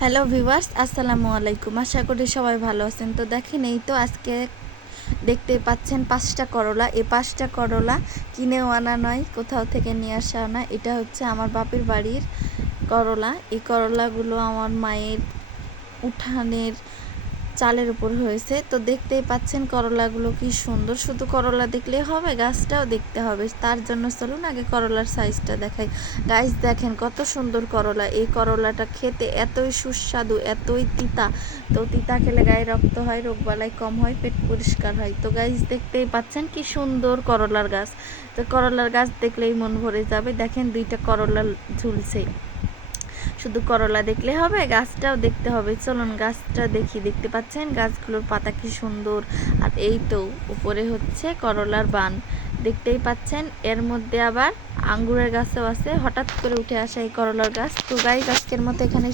Hello viewers, আসসালামু আলাইকুম। আশা করি সবাই ভালো আছেন। তো দেখেন, এই তো আজকে দেখতেই পাচ্ছেন 5টা করলা। এই 5টা করলা কিনেও আনা নয়, কোথাও থেকে নিয়ে আসা না। এটা হচ্ছে আমার বাপের বাড়ির করলা। এই করলাগুলো আমার মায়ের উঠানের চালের উপর হয়েছে। তো দেখতেই পাচ্ছেন করলাগুলো কি সুন্দর। শুধু করলা দেখলেই হবে, গাছটাও দেখতে হবে। তার জন্য চলুন আগে করলার সাইজটা দেখাই। গাইস দেখেন কত সুন্দর করলা। এই করলাটা খেতে এতই সুস্বাদু, এতই তিতা। তো তিতা খেলে গায়ে রক্ত হয়, রোগবালাই কম হয়, পেট পরিষ্কার হয়। তো গাইস দেখতেই পাচ্ছেন কি সুন্দর করলার গাছ। তো করলার গাছ দেখলেই মন ভরে যাবে। দেখেন 2টা করলা ঝুলছে। শুধু করলা দেখলে হবে, গাছটাও দেখতে হবে। চলুন গাছটা দেখি। দেখতে পাচ্ছেন গাছগুলোর পাতা কি সুন্দর। আর এই তো উপরে হচ্ছে করলার বান, দেখতেই পাচ্ছেন। এর মধ্যে আবার আঙ্গুরের গাছও আছে। হঠাৎ করে উঠে আসা এই করলার গাছ। তো গাইস আজকের মতো এখানে